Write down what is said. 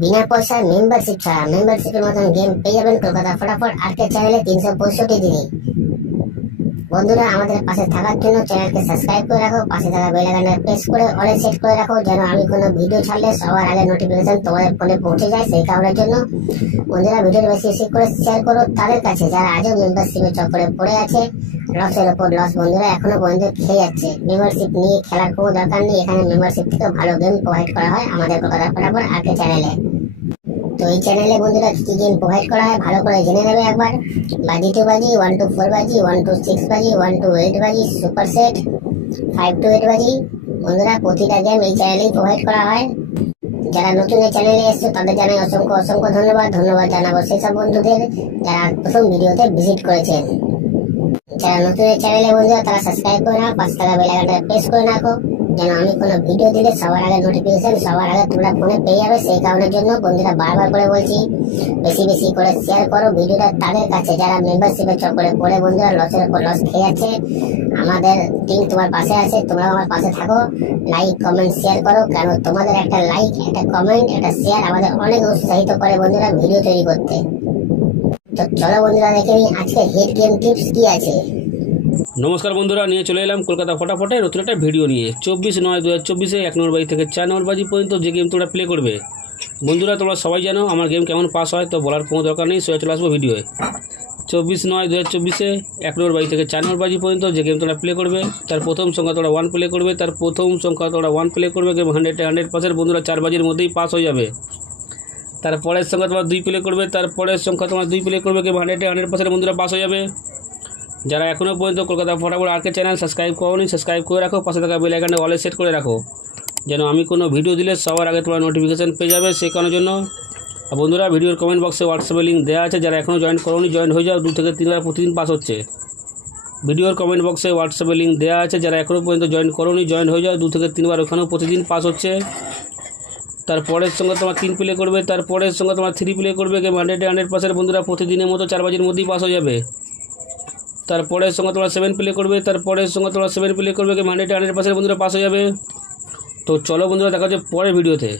বিনা পয়সায় মেম্বারশিপ ছাড়া মেম্বারশিপের মতন গেম পেয়ে যাবেন কলকাতা ফটাফট আরকে চ্যানেলে 365 দিনে। বন্ধুরা, আমাদের পাশে থাকার জন্য চ্যানেলকে সাবস্ক্রাইব করে রাখো, পাশে থাকা বেল আইকনটা প্রেস করে অলে সেট করে রাখো, যেন আমি কোনো ভিডিও ছাড়লে সবার আগে নোটিফিকেশন তোমাদের ফোনে পৌঁছে যায়। সেই কারণের জন্য বন্ধুরা ভিডিওটা বেশি বেশি করে শেয়ার করো তাদের কাছে যারা আজও মেম্বারশিপের চক্করে পড়ে আছে। লসের ওপর লস বন্ধুরা এখনো পর্যন্ত খেয়ে যাচ্ছে। মেম্বারশিপ নিয়ে খেলার কোনো দরকার নেই, এখানে মেম্বারশিপ থেকে ভালো গেম প্রোভাইড করা হয় আমাদের কলকাতা ফটাফট আরকে চ্যানেলে। তো এই চ্যানেলে বন্ধুরা কি গেম প্রোভাইড করা হয় ভালো করে জেনে নেবে একবার। বাজি 2 বাজি, 1 to 4 বাজি, 1 to 6 বাজি, 1 to 8 বাজি, সুপার সেট 5 to 8 বাজি। বন্ধুরা প্রতিটা গেম এই চ্যানেলেই প্রোভাইড করা হয়। যারা নতুন এই চ্যানেলে এসছে তাদের জানাই অসংখ্য অসংখ্য ধন্যবাদ। ধন্যবাদ জানাবো সেসব বন্ধুদের যারা প্রথম ভিডিওতে ভিজিট করেছেন। যারা নতুন এই চ্যানেলে বন্ধুরা তারা সাবস্ক্রাইব করে নাও, পাশে থাকা বেল আইকনটা প্রেস করে রাখো, যেন আমি কোনো ভিডিও দিলে সবার আগে নোটিফিকেশন সবার আগে তোমরা ফোনে পেয়ে যাবে। সেই কারণের জন্য বন্ধুরা বারবার করে বলছি বেশি বেশি করে শেয়ার করো ভিডিওটা তাদের কাছে যারা মেম্বারশিপের চক্করে পড়ে বন্ধুরা লসের উপর লস খেয়ে যাচ্ছে। আমাদের টিম তোমার পাশে আছে, তোমরাও আমার পাশে থাকো। লাইক কমেন্ট শেয়ার করো, কারণ তোমাদের একটা লাইক একটা কমেন্ট একটা শেয়ার আমাদের অনেক উৎসাহিত করে বন্ধুরা ভিডিও তৈরি করতে। তো চলো বন্ধুরা দেখে নিই আজকে হিট গেম টিপস কি আছে। নমস্কার বন্ধুরা, নিয়ে চলে এলাম কলকাতা ফটাফটে নতুন একটা ভিডিও নিয়ে। 24/9/2024 1 নম্বর বাজি থেকে 4 নম্বর বাজি পর্যন্ত যে গেম তোমরা প্লে করবে। বন্ধুরা তোমরা সবাই জানো আমার গেম কেমন পাস হয়, তো বলার কোনো দরকার নেই, সোজা চলে আসবো ভিডিওয়ে। 24/9/2024 1 নম্বর বাজি থেকে 4 নম্বর বাজি পর্যন্ত যে গেম তোমরা প্লে করবে তার প্রথম সংখ্যা তোমরা 1 প্লে করবে, তার প্রথম সংখ্যা তোমরা 1 প্লে করবে। গেম 100% বন্ধুরা 4 বাজির মধ্যেই পাস হয়ে যাবে। তারপরের সংখ্যা তোমরা 2 প্লে করবে, তারপরের সংখ্যা তোমরা 2 প্লে করবে। গেম 100% বন্ধুরা পাস হয়ে যাবে। যারা এখনও পর্যন্ত কলকাতা ফটাফট আরকে চ্যানেল সাবস্ক্রাইব করোনি সাবস্ক্রাইব করে রাখো, পাশে থাকা বেল আইকনটা অলে সেট করে রাখো, যেন আমি কোনো ভিডিও দিলে সবার আগে তোমরা নোটিফিকেশান পেয়ে যাবে। সেই কারণের জন্য বন্ধুরা ভিডিওর কমেন্ট বক্সে হোয়াটসঅ্যাপে লিঙ্ক দেওয়া আছে, যারা এখনও জয়েন করোনি জয়েন হয়ে যাও। 2 থেকে 3 বার প্রতিদিন পাস হচ্ছে। ভিডিওর কমেন্ট বক্সে হোয়াটসঅ্যাপে লিঙ্ক দেওয়া আছে, যারা এখনও পর্যন্ত জয়েন করোনি জয়েন হয়ে যাও। 2 থেকে 3 বার ওখানেও প্রতিদিন পাস হচ্ছে। তারপরের সঙ্গে তোমার 3 প্লে করবে, তারপরের সঙ্গে তোমার 3 প্লে করবে। গেম 100% বন্ধুরা প্রতিদিনের মতো 4 বাজির মধ্যেই পাস হয়ে যাবে। তারপরের সঙ্গে তোমরা 7 প্লে করবে, তারপরের সঙ্গে তোমরা 7 প্লে করবে। গেম 100% বন্ধুরা পাস হয়ে যাবে। তো চলো বন্ধুরা দেখা হচ্ছে পরের ভিডিওতে।